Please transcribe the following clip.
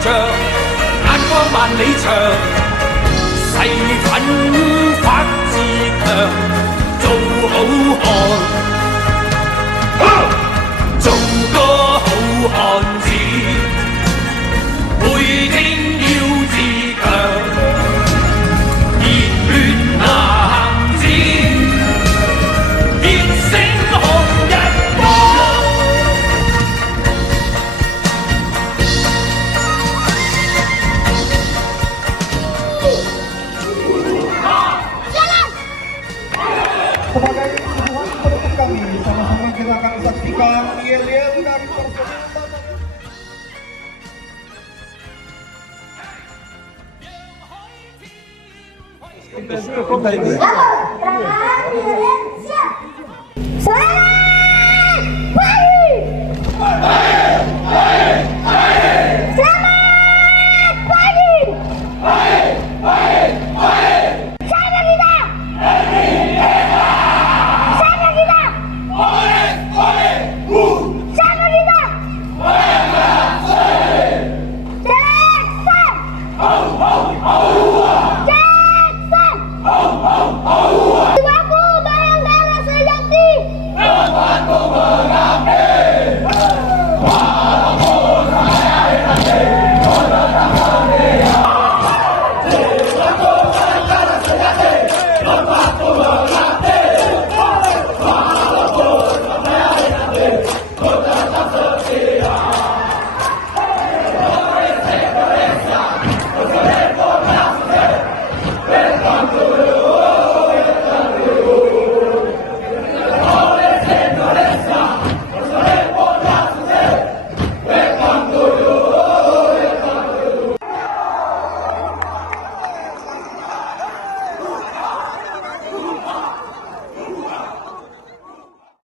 眼光萬里長，誓奮發自強，做好漢，做個好漢子，每天要自強，熱血男子，熱星紅日光。Sebagai sebuah penutup kami, sama-sama kita akan saksikan yel-yel dari personil Ho, ho!